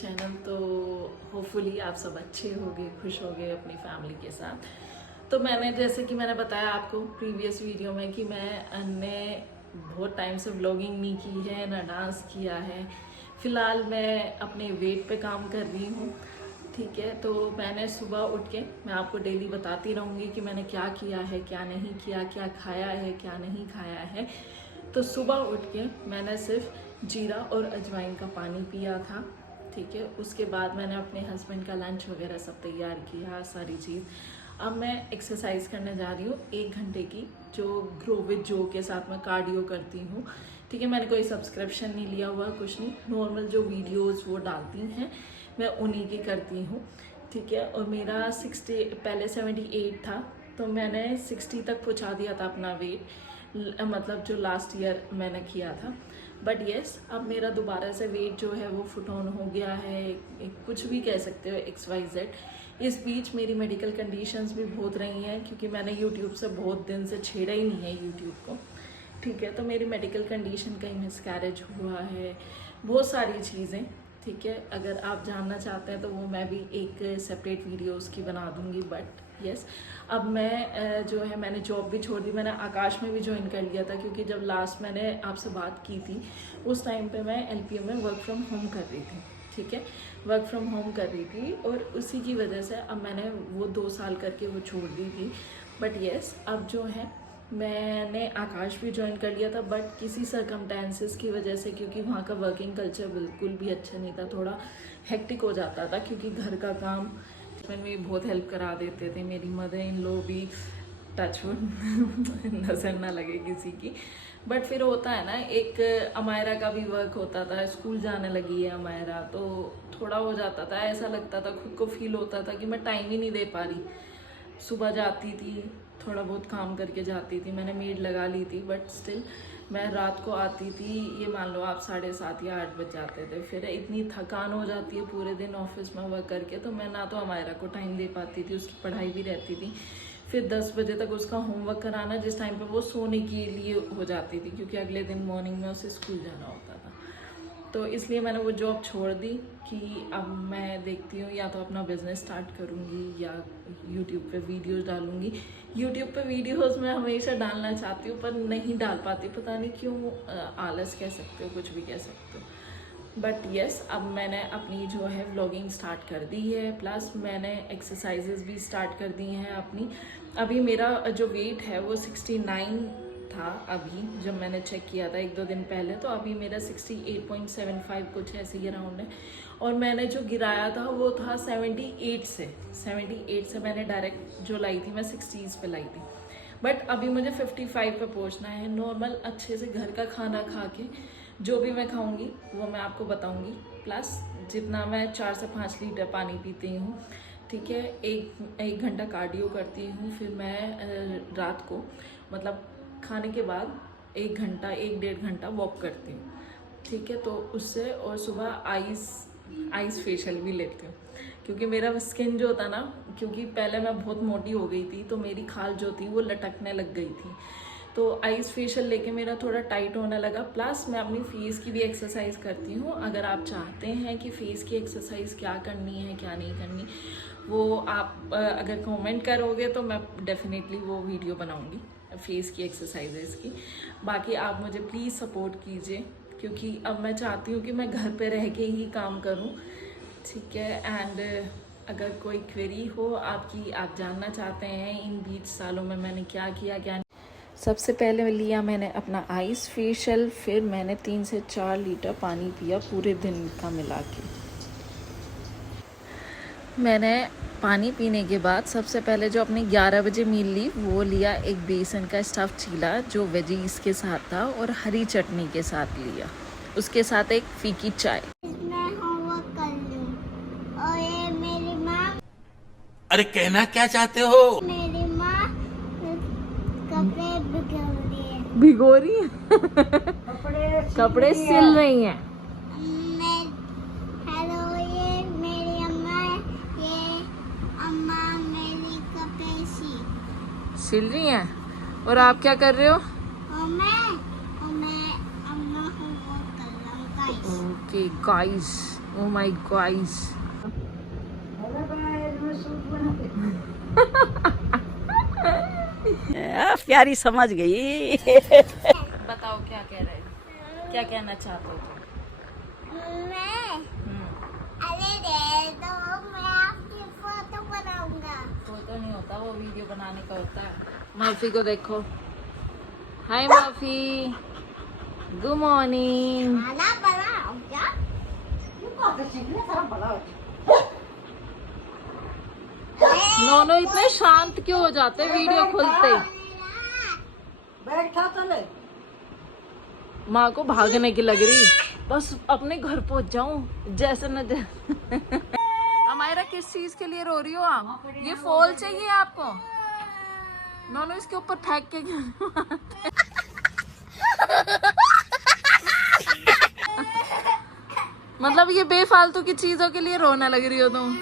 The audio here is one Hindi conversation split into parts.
चैनल तो होपफुली आप सब अच्छे होंगे, खुश होंगे अपनी फैमिली के साथ। तो मैंने जैसे कि मैंने बताया आपको प्रीवियस वीडियो में कि मैंने बहुत टाइम से व्लॉगिंग नहीं की है, ना डांस किया है। फ़िलहाल मैं अपने वेट पे काम कर रही हूँ, ठीक है। तो मैंने सुबह उठ के मैं आपको डेली बताती रहूँगी कि मैंने क्या किया है, क्या नहीं किया, क्या खाया है, क्या नहीं खाया है। तो सुबह उठ के मैंने सिर्फ जीरा और अजवाइन का पानी पिया था, ठीक है। उसके बाद मैंने अपने हस्बैंड का लंच वगैरह सब तैयार किया, सारी चीज़। अब मैं एक्सरसाइज करने जा रही हूँ 1 घंटे की, जो ग्रो विद जो के साथ मैं कार्डियो करती हूँ, ठीक है। मैंने कोई सब्सक्रिप्शन नहीं लिया हुआ, कुछ नहीं, नॉर्मल जो वीडियोस वो डालती हैं मैं उन्हीं की करती हूँ, ठीक है। और मेरा 60 पहले 78 था, तो मैंने 60 तक पहुँचा दिया था अपना वेट, मतलब जो लास्ट ईयर मैंने किया था। बट येस, अब मेरा दोबारा से वेट जो है वो फुट ऑन हो गया है, कुछ भी कह सकते हो, XYZ। इस बीच मेरी मेडिकल कंडीशंस भी बहुत रही हैं, क्योंकि मैंने यूट्यूब से बहुत दिन से छेड़ा ही नहीं है यूट्यूब को, ठीक है। तो मेरी मेडिकल कंडीशन, कहीं मिसकैरेज हुआ है, बहुत सारी चीज़ें, ठीक है। अगर आप जानना चाहते हैं तो वो मैं भी एक सेपरेट वीडियो उसकी बना दूंगी। बट यस, अब मैं जो है मैंने जॉब भी छोड़ दी, मैंने आकाश में भी ज्वाइन कर लिया था, क्योंकि जब लास्ट मैंने आपसे बात की थी उस टाइम पे मैं LPM में वर्क फ्रॉम होम कर रही थी, ठीक है। वर्क फ्रॉम होम कर रही थी और उसी की वजह से अब मैंने वो 2 साल करके वो छोड़ दी थी। बट येस, अब जो है मैंने आकाश भी ज्वाइन कर लिया था, बट किसी सर्कमटेंसेस की वजह से, क्योंकि वहाँ का वर्किंग कल्चर बिल्कुल भी अच्छा नहीं था, थोड़ा हेक्टिक हो जाता था, क्योंकि घर का काम में भी बहुत हेल्प करा देते थे। मेरी मदर इन लॉ भी, टचवुड नज़र ना लगे किसी की। बट फिर होता है ना, एक अमायरा का भी वर्क होता था, स्कूल जाने लगी है अमायरा, तो थोड़ा हो जाता था, ऐसा लगता था, खुद को फील होता था कि मैं टाइम ही नहीं दे पा रही। सुबह जाती थी, थोड़ा बहुत काम करके जाती थी, मैंने मेड लगा ली थी, बट स्टिल मैं रात को आती थी, ये मान लो आप 7:30 या 8 बज जाते थे। फिर इतनी थकान हो जाती है पूरे दिन ऑफिस में वर्क करके, तो मैं ना तो अमायरा को टाइम दे पाती थी, उसकी पढ़ाई भी रहती थी। फिर 10 बजे तक उसका होमवर्क कराना, जिस टाइम पे वो सोने के लिए हो जाती थी, क्योंकि अगले दिन मॉर्निंग में उसे स्कूल जाना होता था। तो इसलिए मैंने वो जॉब छोड़ दी कि अब मैं देखती हूँ, या तो अपना बिजनेस स्टार्ट करूँगी या यूट्यूब पे वीडियोस डालूँगी। यूट्यूब पे वीडियोस मैं हमेशा डालना चाहती हूँ, पर नहीं डाल पाती, पता नहीं क्यों, आलस कह सकते हो, कुछ भी कह सकते हो। बट येस, अब मैंने अपनी जो है व्लॉगिंग स्टार्ट कर दी है, प्लस मैंने एक्सरसाइजेज भी स्टार्ट कर दी हैं अपनी। अभी मेरा जो वेट है वो 69 था अभी, जब मैंने चेक किया था 1-2 दिन पहले, तो अभी मेरा 68.75 कुछ ऐसे ही अराउंड है। और मैंने जो गिराया था वो था 78 से मैंने डायरेक्ट जो लाई थी मैं 60s पे लाई थी। बट अभी मुझे 55 पे पहुंचना है, नॉर्मल अच्छे से घर का खाना खा के। जो भी मैं खाऊंगी वो मैं आपको बताऊंगी, प्लस जितना मैं 4 से 5 लीटर पानी पीती हूँ, ठीक है। एक घंटा कार्डियो करती हूँ, फिर मैं रात को, मतलब खाने के बाद 1 घंटा 1-1.5 घंटा वॉक करती हूँ, ठीक है। तो उससे, और सुबह आइस फेशियल भी लेती हूँ, क्योंकि मेरा स्किन जो था ना, क्योंकि पहले मैं बहुत मोटी हो गई थी, तो मेरी खाल जो थी वो लटकने लग गई थी, तो आइस फेशियल लेके मेरा थोड़ा टाइट होने लगा। प्लस मैं अपनी फेस की भी एक्सरसाइज करती हूँ। अगर आप चाहते हैं कि फेस की एक्सरसाइज क्या करनी है क्या नहीं करनी, वो आप अगर कमेंट करोगे तो मैं डेफिनेटली वो वीडियो बनाऊंगी फेस की एक्सरसाइजेस की। बाकी आप मुझे प्लीज़ सपोर्ट कीजिए, क्योंकि अब मैं चाहती हूँ कि मैं घर पे रह के ही काम करूँ, ठीक है। एंड अगर कोई क्वेरी हो आपकी, आप जानना चाहते हैं इन 20 सालों में मैंने क्या किया क्या नहीं। सबसे पहले लिया मैंने अपना आइस फेशियल, फिर मैंने 3 से 4 लीटर पानी पिया पूरे दिन का मिला के। मैंने पानी पीने के बाद सबसे पहले जो अपने 11 बजे मील ली, वो लिया एक बेसन का स्टफ़ चीला जो वेजीज के साथ था और हरी चटनी के साथ लिया, उसके साथ एक फीकी चाय। मैं होमवर्क कर लूं। और ये मेरी माँ, अरे कहना क्या चाहते हो? मेरी माँ कपड़े भिगो रही है कपड़े सिल रही हैं। मैं, हेलो, ये मेरी अम्मा है, ये अम्मा मेरी कपड़े सिल रही हैं। और आप क्या कर रहे हो? और मैं अम्मा होमवर्क कर रहा हूँ guys. Okay guys, oh my God. प्यारी समझ गई। बताओ क्या कह रहे हो, क्या कहना चाहते हो तुम? मैं अरे दे दो, मैं आपकी फोटो बनाऊंगा। फोटो नहीं होता, वो वीडियो बनाने का होता है। माफी को देखो। हाय माफी, गुड मॉर्निंग। खाना बनाओ क्या? नोनो इतने शांत क्यों हो जाते वीडियो खुलते ही? बैठा चले। माँ को भागने की लग रही, बस अपने घर पहुंच जाऊं जैसे न जैसे। अमायरा किस चीज के लिए रो रही हो आप? ये फॉल चाहिए आपको? नोनो इसके ऊपर फेंक के मतलब ये बेफालतू की चीजों के लिए रोने लग रही हो तुम?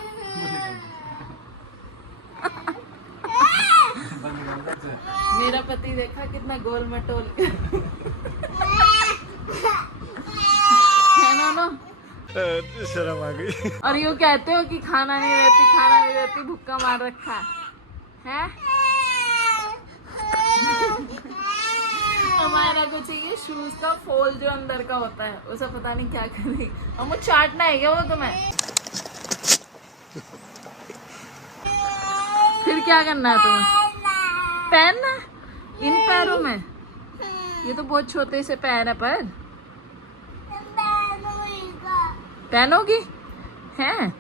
मेरा पति देखा कितना गोल मटोल है ना? शर्म आ गई। और यूँ कहते हो कि खाना नहीं देती, भुक्का मार रखा है? हमारा को चाहिए शूज का फोल जो अंदर का होता है, उसे पता नहीं क्या करेगी। और मुझे चाटना है क्या वो तुम्हें? फिर क्या करना है तुम्हें? पहनना इन पैरों में? ये तो बहुत छोटे से पैर है, पर पहनोगी हैं?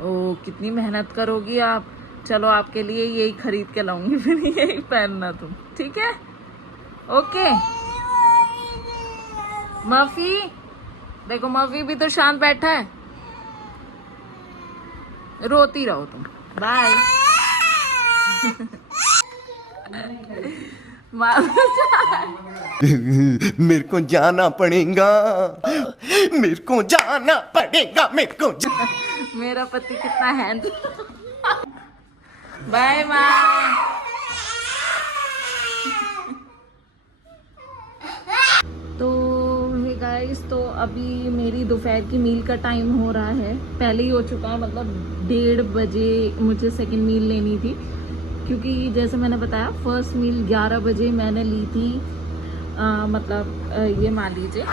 ओ कितनी मेहनत करोगी आप। चलो आपके लिए यही खरीद के लाऊंगी, फिर यही पहनना तुम, ठीक है? ओके। मफी देखो, मफी भी तो शांत बैठा है। रोती रहो तुम। बाय। मेरे को जाना पड़ेगा, मेरे को जाना पड़ेगा, मेरे को मेरा पति कितना हैंड। बाय माँ। तो हे गाइस, तो अभी मेरी दोपहर की मील का टाइम हो रहा है, पहले ही हो चुका है, मतलब 1:30 बजे मुझे सेकंड मील लेनी थी, क्योंकि जैसे मैंने बताया फर्स्ट मील 11 बजे मैंने ली थी। ये मान लीजिए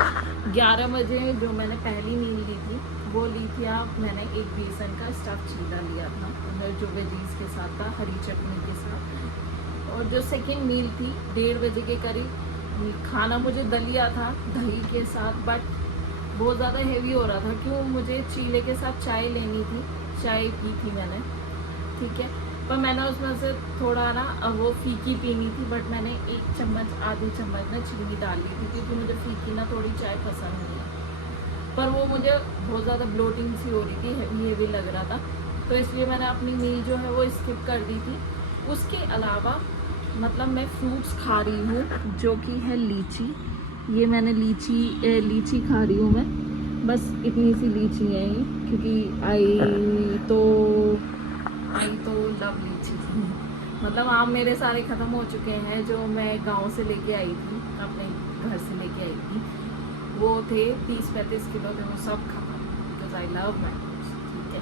11 बजे जो मैंने पहली मील ली थी वो ली थी मैंने एक बेसन का स्टफ चीला लिया था, जो वेजीज के साथ था, हरी चटनी के साथ। और जो सेकंड मील थी 1:30 बजे के करीब, खाना मुझे दलिया था दही के साथ, बट बहुत ज़्यादा हेवी हो रहा था। क्यों? मुझे चीले के साथ चाय लेनी थी, चाय पी थी मैंने, ठीक है, पर मैंने उसमें से थोड़ा ना वो फीकी पीनी थी, बट मैंने 1 चम्मच आधी चम्मच ना चीनी डाल ली थी, क्योंकि मुझे फीकी ना थोड़ी चाय पसंद नहीं है। पर वो मुझे बहुत ज़्यादा ब्लोटिंग सी हो रही थी, हेवी लग रहा था, तो इसलिए मैंने अपनी मील जो है वो स्किप कर दी थी। उसके अलावा मतलब मैं फ्रूट्स खा रही हूँ, जो कि है लीची। ये मैंने लीची खा रही हूँ मैं, बस इतनी सी लीची है ये, क्योंकि आई तो लव लीची। मतलब आम मेरे सारे ख़त्म हो चुके हैं, जो मैं गांव से लेके आई थी, अपने घर से लेके आई थी, वो थे 30-35 किलो थे, वो सब खत्म, बिकॉज आई लव मैंगोज, ठीक है।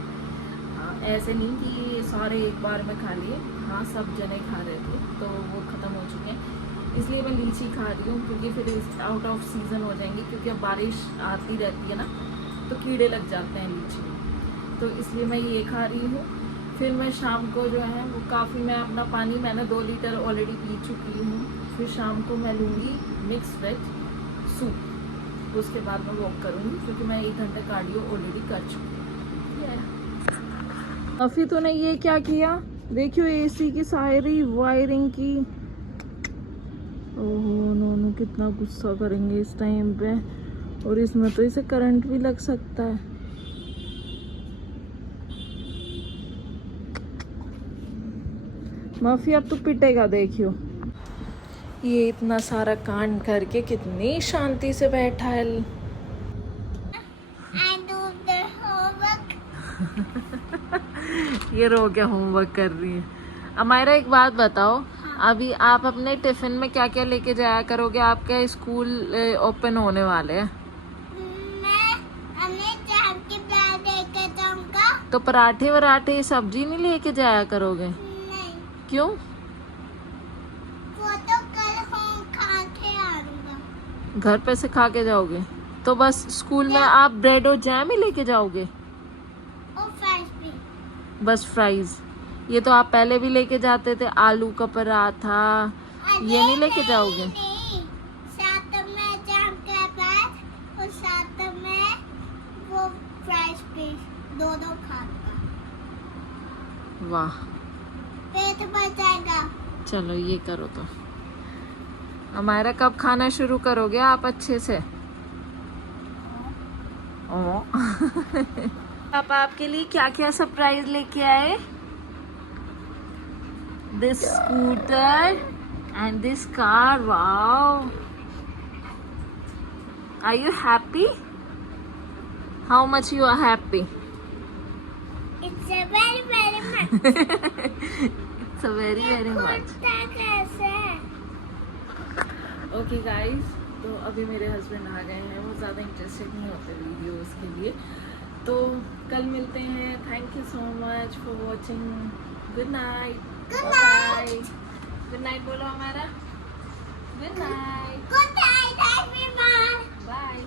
हाँ, ऐसे नहीं कि सारे एक बार में खा लिए, हाँ सब जने खा रहे थे, तो वो ख़त्म हो चुके हैं, इसलिए मैं लीची खा रही हूँ, क्योंकि फिर आउट ऑफ सीज़न हो जाएंगी, क्योंकि अब बारिश आती रहती है ना, तो कीड़े लग जाते हैं लीची में, तो इसलिए मैं ये खा रही हूँ। फिर मैं शाम को जो है वो काफ़ी, मैं अपना पानी मैंने 2 लीटर ऑलरेडी पी चुकी हूँ। फिर शाम को मैं लूँगी मिक्स वेज सूप, उसके बाद मैं वॉक करूँगी, क्योंकि मैं 1 घंटा कार्डियो ऑलरेडी कर चुकी हूँ। अभी तूने ये क्या किया? देखियो एसी की सारी वायरिंग की। ओहो नोनू कितना गुस्सा करेंगे इस टाइम पे, और इसमें तो इसे करंट भी लग सकता है। माफी अब तो पिटेगा, देखियो। ये इतना सारा कांड करके कितनी शांति से बैठा है। I do the homework. ये रो के होमवर्क कर रही है। अमायरा एक बात बताओ, अभी आप अपने टिफिन में क्या क्या लेके जाया करोगे? आपका स्कूल ओपन होने वाले हैं। मैं अपने चार के तो पराठे वराठे सब्जी नहीं लेके जाया करोगे? नहीं, क्यों? वो तो कल हम खा के आऊंगा। घर पे से खा के जाओगे? तो बस स्कूल में आप ब्रेड और जैम ही लेके जाओगे? और फ्राइज भी। बस फ्राइज? ये तो आप पहले भी लेके जाते थे, आलू का पराठा, ये नहीं लेके जाओगे? नहीं, साथ में जैम के बाद और साथ में वो फ्राइज भी दो खाता। वाह, पेट भर जाएगा। चलो ये करो। तो हमारा कब खाना शुरू करोगे आप अच्छे से? पापा आपके लिए क्या क्या सरप्राइज लेके आए? This scooter and this car. Wow, are you happy? How much you are happy? It's a very much। It's a very much। कैसे? ओके गाइस, तो अभी मेरे हस्बैंड आ गए हैं, वो ज़्यादा इंटरेस्टेड नहीं होते वीडियोस के लिए, तो कल मिलते हैं। Thank you so much for watching. Good night. Good night। Good night बोलो हमारा। Good night. Good night, everyone। Bye.